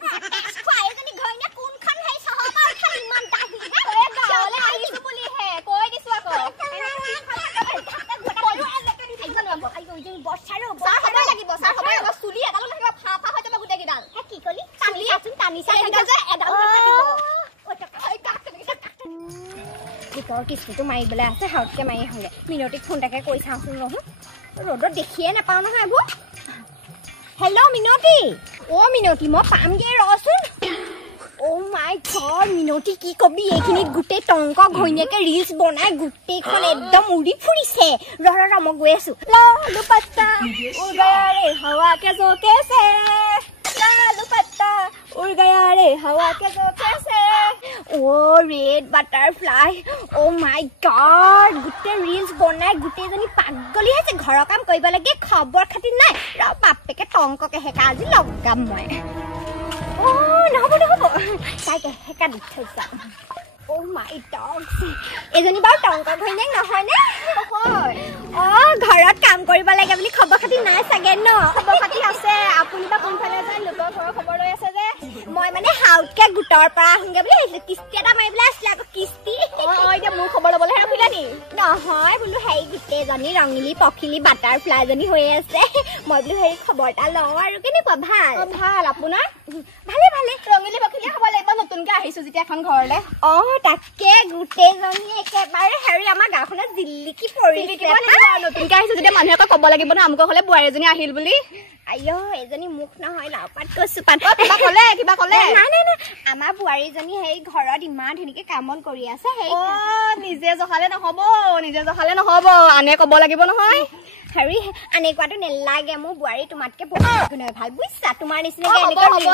খুৱাই এজনী ঘইনা কোনখন হেই সহবা খালি ইমান দাহি হে গাৱলে আহিছো বুলি হে কৈ দিছো আকৌ চুলি এডাল থাকিব ফা ফা হৈ যাব গোটেই কেইডাল কি কলি টানিছা যে এডাল ভিতৰ কিস্তিটো মাৰিবলৈ আছে হাউতকে মাৰি আহোঁগে মিনতিক ফোনটাকে কৈ চাওঁচোন নহো ৰ'দত দেখিয়ে নাপাওঁ নহয় এইবোৰ হেল্ল' মিনতি অ' মিনতি মই পামগে ৰচোন অ' মাই গড মিনতি কি কবি এইখিনিত গোটেই টংক ঘৈণীয়েকে ৰিলছ বনাই গোটেইখন একদম উৰি ফুৰিছে ৰ মই গৈ আছো লালু পত্তা উड़ गया रे हवा के झोंके से लालू पत्ता उड़ गया रे हवा के झोंके से oh red butterfly oh my God गुटे रील्स बनाय गुटे जनी पागली है घर काम करिब लागे खबर खातिर নাই रा बापेके टंकके हेका আজি लगाम মই ओ নহব তাইকে হেকা দি থৈছা ओ माय डॉग्स এজনী বাৰ টংক ঘইনে নহয় নে হয় অ ঘৰত কাম কৰিব লাগে বুলি খবৰ খাतिर নাই সাগে ন খবৰ খাतिर আছে আপুনি বা কোনফালে যায় লোকৰ ঘৰৰ খবৰ লৈ আছে যে মই মানে হাউতকে গুটৰ পৰা আহুগে বুলি আহিছো কিস্তি এটা মাৰিবলৈ আসলে আকৌ কিস্তি অ এতিয়া মোৰ খবৰ লবলৈ ৰাখিলা নি নহয় বোলো হেই গোটেইজনী ৰঙিলি পখিলি বাটাৰফ্লাই জনী হৈ আছে মই বোলো হেই খবৰটা লওঁ আৰু কেনেকুৱা ভাল আপোনাৰ ভালে ৰঙিলি পখিলি হ'ব লাগিব নতুনকে আহিছো যেতিয়া এখন ঘৰলে অ তাকে গোটেইজনী একেবাৰে হেৰি আমাৰ গাঁওখনত জিল্লিকি পৰিছে নতুনকে আহিছো যেতিয়া মানুহে আকৌ ক'ব লাগিব ন আমক হ'লে বোৱাৰী এজনী আহিল বুলি আইও এজনী মুখ নহয় লাপাত কৈছো পাত কিবা ক'লে নাই আমাৰ বোৱাৰীজনী হেই ঘৰত ইমান ধুনীয়াকে কামন কৰি আছে হেই অ নিজে জহালে নহব আনে ক'ব লাগিব নহয় হেৰি আনে কোৱাটো নেলাগে মোৰ বোৱাৰী তোমাতকে বহুত গুণ ভাল বুইছা তোমাৰ নিচিনাকে এনেকৈ হ'ব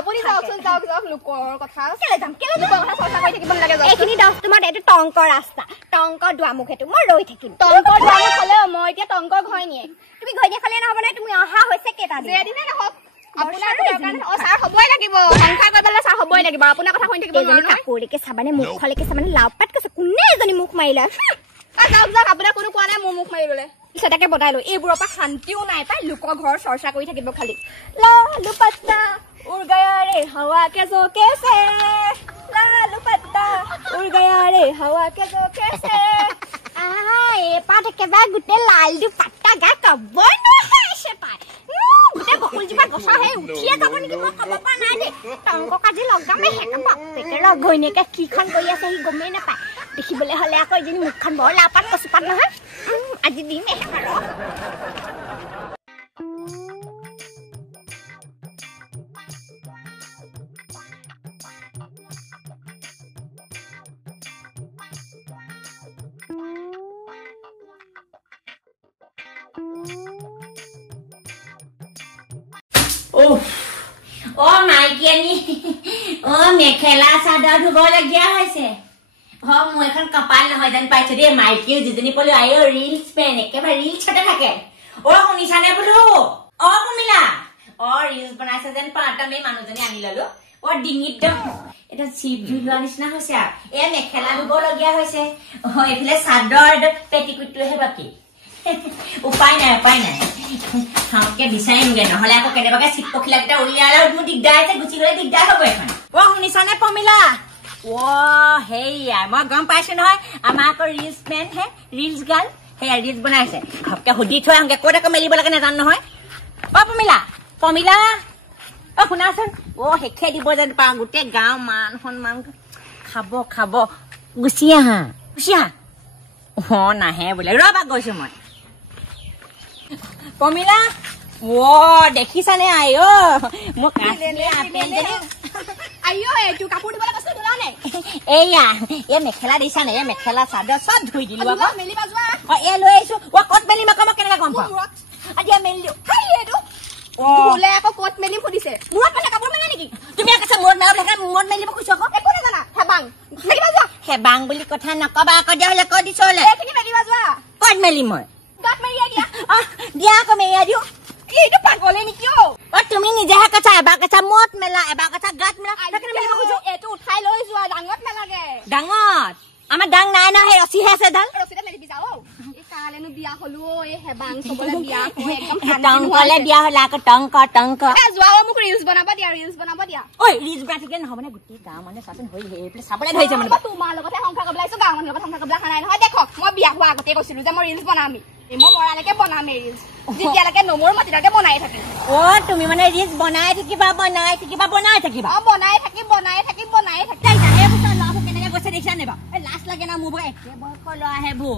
আপুনি যাওক লোকৰ কথা কেলে লোকৰ কথা চৰ্চা কৰি থাকিব নালাগে এইখিনি 10 তোমাৰ এইটো টংকৰ ৰাস্তা টংকৰ দুৱামুখ হেতু মই ৰৈ থাকিম টংকৰ দুৱামুখ হ'লে মই এতিয়া টংকৰ ঘইনিয়ে তুমি ঘইনিয়ে খালে নহব না তুমি অহা হৈছে কেটা দিন যেদিনে নহক আপোনাৰ কাৰণে সাৰ হ'বই লাগিব সংসাৰ কৰিবলৈ সাৰ হ'বই লাগিব আপোনাৰ কথা কৈ থাকিব নোৱাৰো কাপোৰকে চাবানে মুখলৈকে চাবানে লাউপাত কৈছে কোনে এজনী মুখ মাৰিলা যাওক আপোনাৰ কোনো কোৱা নাই মোৰ মুখ মাৰিবলৈ সেটাকে বটাই লো এইবোৰৰ পৰা শান্তিও নাই পাই লোকৰ ঘৰ চৰ্চা কৰি থাকিব খালি লালু পত্তা उड़ गया रे हवा के झोंके से लालू पत्ता उड़ गया रे हवा के झोंके से ए पाट के बा गुटे लाल दु पत्ता गा कबो নহয় সে পায় গুटे বকুল জিবা গছা হে উঠিয়ে যাব নেকি মই কব পা নাই দে টংক কাজি লগামে হেকা বাপেকে লগইনেকে কিখন গই আছে হি গমে না পায় দেখিবলে হলে আকৌ এজনী মুখখন বৰ লাপাত কসুপাত নহয় আজি দিমে হেকাৰো ओ माइकियानी ओ मेखेला सादर धुब लगिया হৈছে হ মই এখন কপাল নহয় জান পাইছো দে মাইকিও যিজনী কলে আইও ৰিলছ পেন একেবাৰে ৰিলছ ছটা থাকে ও শুনিছানে বুলু ও কুমিলা ও ৰিলছ বনাইছে যেন পাটা মে মানুহজনী আনি ললো ও ডিঙিত এটা চিপ জুলোৱা নিচিনা হৈছে এ মেখেলা ধুব লগিয়া হৈছে ও এফালে সাদৰ পেটিকুটটোহে বাকি উপায় নাই হাঁকে বিচাৰিমগে নহলে আকৌ কেনেবাকে চিপ পখিলাটা উলিয়ালে মোৰ দিগদাৰ আছে গুচি গলে দিগদাৰ হ'ব এখন ও শুনিছানে পমিলা ও হেয়া মই গম পাইছো নহয় আমাৰ আকৌ ৰিলছ মেন হে ৰিলছ গাৰ্ল হে ৰিলছ বনাইছে ঘপকে হুদি থৈ আহগে ক'ত আকৌ মেলিব লাগে নাজান নহয় ও পমিলা ও শুনাচোন ও হেখে দিব যেন পা গোটেই গাঁও মান সন্মান খাব গুচি আহা ও নাহে বোলে ৰবা গৈছো মই পমিলা ও দেখিছানে আইও মোক কাছলে আপেল দে আইও এটো কাপোৰ দিবলে কষ্ট দিলা নে এয়া এ মেখেলা দিছানে এ মেখেলা চাদৰ সব ধুই দিলো আকৌ মেলিবা যোৱা অ এ লৈ আইছো ও কত মেলি মাকা কেনেকা গম পা আদিয়া মেলিলো হাই এটো ও বোলে আকৌ কত মেলি ফুদিছে মুৰত মানে কাপোৰ মেলা নেকি তুমি আকাছে মুৰত মেলা লাগে মুৰত মেলিব কৈছো আকৌ একো না জানা হেবাং মেলিবা যোৱা হেবাং বুলি কথা নকবা আকৌ দিয়া হলে কৈ দিছলে এখিনি মেলিবা যোৱা কত মেলি মই গাত মাৰিয়া দিয়া আকৌ মেৰিয়া দিও এইটো পাগলে নেকি ও তুমি নিজে হাকাছা এবা কাছা মত মেলা এবা কাছা গাত মেলা তাকে মেলিব খুজো এটো উঠাই লৈ যোৱা ডাঙত মেলাগে ডাঙত আমাৰ ডাং নাই না হে ৰসি হে আছে ডাল ৰসিতে মেলি যাও কালেনো বিয়া হলো এ হেবাং সবলে বিয়া হয় একদম টংকলে বিয়া হলা ক টংক এ যোৱাও মোক ৰিলছ বনাবা দিয়া ঐ ৰিলছ গ্ৰাফিকে নহব না গুটি গাঁও মানে সাচন হৈ হেপলে চাবলে ধৰিছে মানে তোমাৰ লগতে সংখ্যা কবলাইছো গাঁৱৰ লগত সংখ্যা কবলা খানাই নহয় দেখক মই বিয়া হোৱা আগতে কৈছিলো যে মই ৰিলছ বনামি মই মৰালৈকে বনামে ৰিলছ যেতিয়ালৈকে নমৰ মাতিটাকে বনাই থাকিম ও তুমি মানে ৰিলছ বনাই থাকিবা বনাই থাকিম জানে বুঝা লাভ কেনেকে গৈছে দেখিছা নেবা এই লাজ লাগে না মোৰ একে বয়স লৈ আহে ভু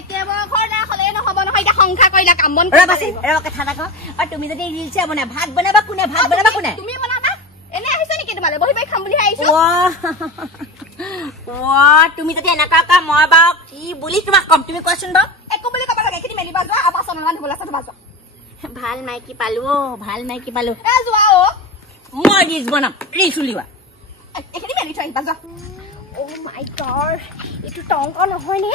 একে বয়সৰ না হলে নহব নহয় এটা সংখ্যা কইলা কাম বন ৰ কথা থাকো আৰু তুমি যদি ৰিলছ বনাই ভাত বনাবা কোনে তুমি বনাবা এনে আহিছে নেকি তোমালে বহি বহি খাম বুলি আহিছো ও তুমি যদি এনেকা কা মই বা কি বুলি তোমাক কম তুমি কোৱাচোন বা একো বুলি কবা লাগে কিনি মেলিবা যোৱা আবাসন না ধুবলা ধুবা যোৱা ভাল মাইকি পালো এ যোৱা মই ৰিলছ বনাম ৰিলছ উলিওৱা এখিনি মেলি থৈ আহিবা যোৱা ও মাই গড ইটো টংক নহয় নে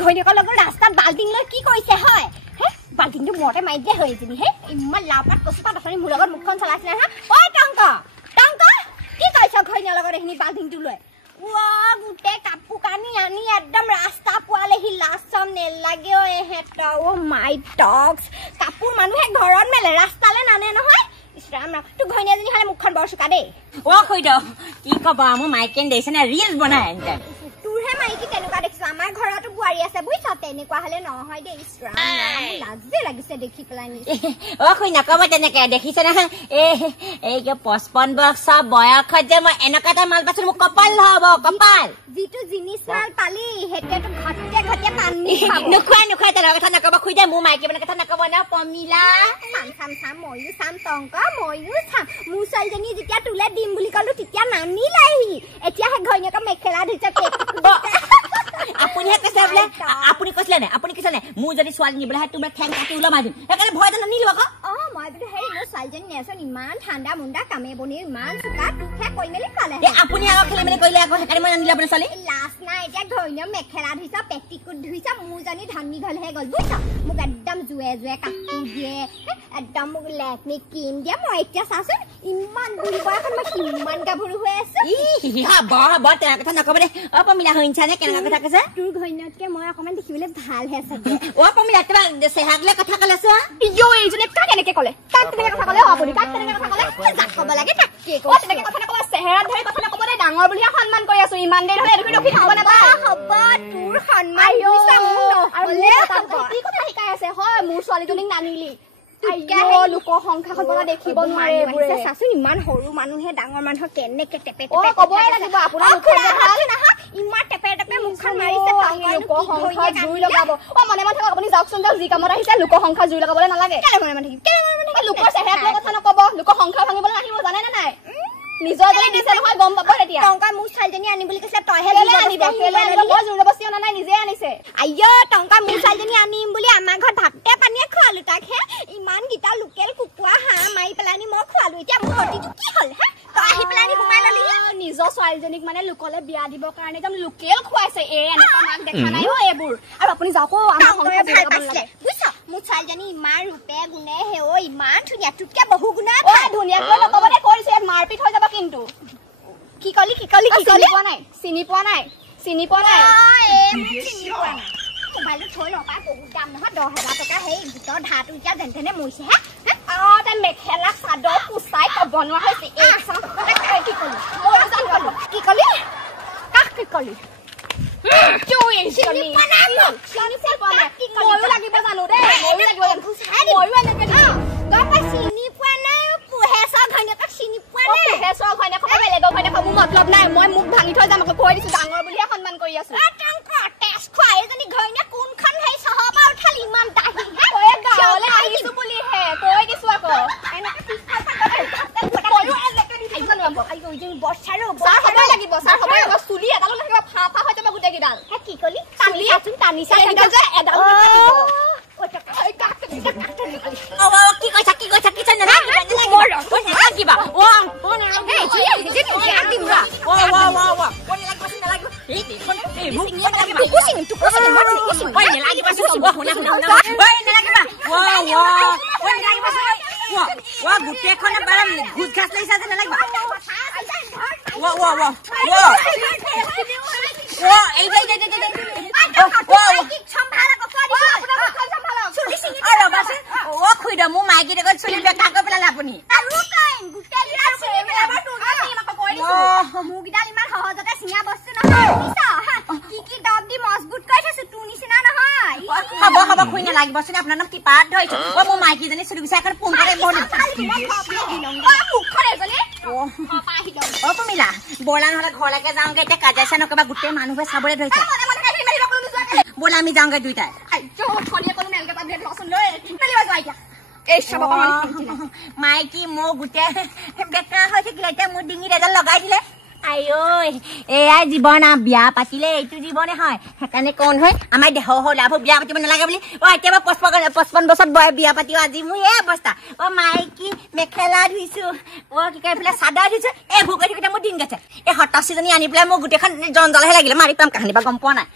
ঘৈণীয়েকৰ লগত ৰাস্তাত বাল্টিং লৈ কি কৰিছে হয় হে বাল্টিংটো মতে মাৰি দিয়া হৈ যিনি হে ইমান লাপাত কষ্টপাত অথনি মোৰ লগত মুখখন চলাইছিলে হা ঐ টংক কি কৈছ ঘৈণীয়েৰ লগত এইখিনি বাল্টিংটো লৈ গোটেই কাপোৰ কানি আনি একদম ৰাস্তা পোৱালেহি লাচম নেলাগে ও মাই ডগছ কাপোৰ মানুহে ঘৰত মেলে ৰাস্তালে নানে নহয় ইছৰাম তোৰ ঘৈণীয়েজনী হ'লে মুখখন বৰ চোকা দেই খুইদ কি কবা মোৰ মাইকেন দিছে না ৰিলছ বনাই তোৰহে মাইকী তেনেকুৱা দেখিছো আমাৰ ঘৰতো বোৱাৰী আছে বুজিছ তেনেকুৱা হলে নহয় দেই ইছৰাম লাজে লাগিছে দেখি পেলাই খুই নকবা তেনেকে দেখিছে না এই 55 বছৰ বয়সত যে মই এনেকুৱা এটা মাল পাইছো মোক কপাল হব কপাল যিটো জিনিস মাল পালি হেতেটো ঘটে পানী নোখোৱা তাৰ কথা নকবা খুই দে মোৰ মাইকী কথা নকবা না পমিলা চাম ময়ো চাম টংক ময়ো চাম মোৰ ছোৱালীজনী যেতিয়া তোলে দিম বুলি কলো তেতিয়া নানিলাহি এতিয়াহে ঘৈণীয়েকৰ মেখেলা ধৰিছে আপুনি কৈছে বোলে আপুনি কৈছিলে নে আপুনি কৈছে নে মোৰ যদি ছোৱালী নিবলৈ হয় তুমি ঠেং কাটি ওলমাই দিম সেইকাৰণে ভয় নানিলো আকৌ মই বোলো হেৰি মোৰ ছোৱালীজনী নেচোন ইমান ঠাণ্ডা মুণ্ডা কামে বনি ইমান চোকা তোকহে কৈ মেলি খালে আপুনি আকৌ খেলি মেলি কৰিলে আকৌ সেইকাৰণে মই নানিলো আপোনাৰ ছোৱালী লাজ নাই এতিয়া ঘৈণীয়েক মেখেলা ধৰিছ পেটিকুট ধৰিছ মোৰজনী ধান দীঘলহে গ'ল বুজিছ মোক একদম জুৱে কাপোৰ দিয়ে একদম মোক লেকমি ক্ৰীম দিয়ে মই এতিয়া চাচোন ইমান বুঢ়ী বয়সত মই কিমান গাভৰু হৈ আছো বৰ তেনে কথা নকব দে পমিলা হৈছা নে কেনেকুৱা কথা কৈছে তোৰ ঘৈণীয়েকতকে মই অকমান দেখিবলৈ ভালহে চাগে পমিলা কিবা চেহাগলে কথা ক'লে এইজনে কাক এনেকে ক'লে কাক তেনেকে কথা ক'লে আপুনি কাক তেনেকে কথা ক'লে যাক ক'ব লাগে তাক কি কৈ তেনেকে কথা নকবা চেহেৰাত ধৰি কথা নকব দে ডাঙৰ বুলিয়ে সন্মান কৰি আছো ইমান দেৰি ধৰি ৰখি থাকিব নাপায় হ'ব তোৰ সন্মান দিছা মোক কি কথা শিকাই আছে হয় মোৰ ছোৱালীজনীক নানিলি লোকৰ সংখ্যাখন বলা দেখিব নোৱাৰে চাচোন ইমান সৰু মানুহে ডাঙৰ মানুহক কেনেকে টেপে কবই লাগিব আপোনাৰ ইমান টেপে মুখখন মাৰিছে লোকৰ সংখ্যা জুই লগাব মনে মনে আপুনি যাওকচোন যাওক যি কামত আহিছে লোকৰ সংখ্যা জুই লগাবলৈ নালাগে লোকৰ চেহেৰাৰ কথা নকব লোকৰ সংখ্যা ভাঙিবলৈ নাহিব জানে নে নাই নিজৰ যদি দিছে নহয় গম পাব এতিয়া টংকা মোৰ ছোৱালীজনী আনি বুলি কৈছে তইহে আনিব মই জোৰ জবস্তি অনা নাই নিজে আনিছে আইঅ টংকা মোৰ ছোৱালীজনী আনিম বুলি আমাৰ ঘৰত ভাতে পানীয়ে খোৱালো তাকহে ইমান গীতা লোকেল কুকুৰা হাঁহ মাৰি পেলানি মই খোৱালো এতিয়া মোৰ ঘৰটিটো কি হ'ল হে তই আহি পেলানি সোমাই ললি নিজৰ ছোৱালীজনীক মানে লোকলে বিয়া দিবৰ কাৰণে একদম লোকেল খুৱাইছে এনেকুৱা মাক দেখা নাই এইবোৰ আৰু আপুনি যাওক আমাৰ সংখ্যা বুজিছ মোৰ ছোৱালীজনী ইমান ৰূপে গুণে হেও ইমান ধুনীয়া তোতকে বহু গুণা ধুনীয়াকৈ নকব দে কৰিছে মাৰপিট হৈ যাব কিন্তু কি কলি চিনি পোৱা নাই মোবাইলটো থৈ লবা বহুত দাম নহয় 10,000 টকা সেই গোটৰ ধাৰটো এতিয়া যেন তেনে মৰিছে হে তাই মেখেলা চাদৰ কুচাই বনোৱা হৈছে মতলব নাই মই মুখ ভাঙি থৈ যাম আকৌ কৈ দিছো ডাঙৰ বুলিয়ে সন্মান কৰি আছো কোনখন সেই চহৰপা উঠালি ইমান দাহি বুলি হে কৈ দিছো আকৌ চুলি এডালো নাথাকিব ফা হৈ যাব গোটেই কেইডাল কি কলি টানিছা গোটেইখন ঘোচ ঘাচ লাগিছে যে নালাগিব মাইকী দেখত চুলি বেকা কৰি পেলালে আপুনি আৰু কাইন গুটেই লিয়া চুলি পেলাব তোৰ আমি মাক কৈ দিছো মুগিডাল ইমান সহজতে চিঙা বস্তু নহয় বুজিছা কি দব দি মজবুত কৰি থৈছো তোৰ নিচিনা নহয় হ'ব হ'ব খুই নালাগিবচোন আপোনাৰ নাম কি পাত ধৰিছো অ মোৰ মাইকীজনী চুলি গুচাই এখন ফোন কৰি মোৰ অ তুমিলা বলা নহলে ঘৰলৈকে যাওঁগে এতিয়া কাজিয়া নকবা গোটেই মানুহে চাবলৈ ধৰিছে বলা আমি যাওঁগে দুইটাই মাইকী মোৰ গোটেই বেকা হৈ থাকিলে এতিয়া মোৰ ডিঙিত এডাল লগাই দিলে আইঐ এয়াই জীৱন আৰু বিয়া পাতিলে এইটো জীৱনে হয় সেইকাৰণে কণ হয় আমাৰ দেহ লাভ বিয়া পাতিব নালাগে বুলি অ এতিয়া 55 বছৰত বিয়া পাতিও আজি মোৰ এই অৱস্থা অ মাইকী মেখেলা ধুইছো অ কি কয় এইফালে চাদৰ ধুইছো এই ভোক থাকোঁতে মোৰ দিন গৈছে এই হতাশীজনী আনি পেলাই মোৰ গোটেইখন জঞ্জালহে লাগিলে মাৰি পাম কাহিনী বা গম পোৱা নাই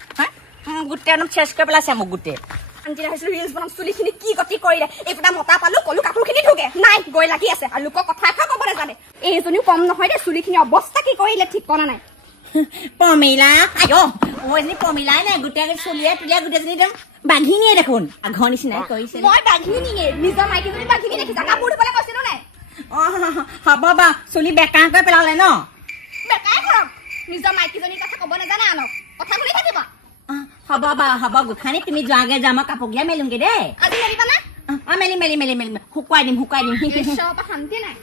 গোটেই একদম চেচ কৰি পেলাইছে মোক গোটেই ৰিলছ বনাম চুলিখিনি কি গতি কৰিলে এইফালে মতা পালো কলো কাপোৰখিনি ধুগে নাই গৈ লাগি আছে আৰু লোকৰ কথা এষাৰ ক'ব নাজানে এইজনীও কম নহয় দে চুলিখিনি অৱস্থা কি কৰিলে ঠিক কৰা নাই পমিলা আইঅ মই এজনী পমিলাই নাই গোটেই চুলিয়ে তুলিয়ে গোটেইজনী একদম বাঘিনীয়ে দেখোন ঘৰ নিচিনাই কৰিছে মই বাঘিনীয়ে নিজৰ মাইকীজনী বাঘিনী দেখিছা কাপোৰ ধুবলৈ কৈছিলো নাই অ হ'ব বা চুলি বেকা কৰি পেলালে ন বেকাই কৰক নিজৰ মাইকীজনীৰ কথা ক'ব নাজানে আনক কথা শুনি থাকিব হ'ব বা হ'ব গোখানি তুমি যোৱাগে যোৱা মই কাপোৰ গিয়া মেলোগে দেই আজি মেলিবা না মেলিম শুকুৱাই দিম শান্তি নাই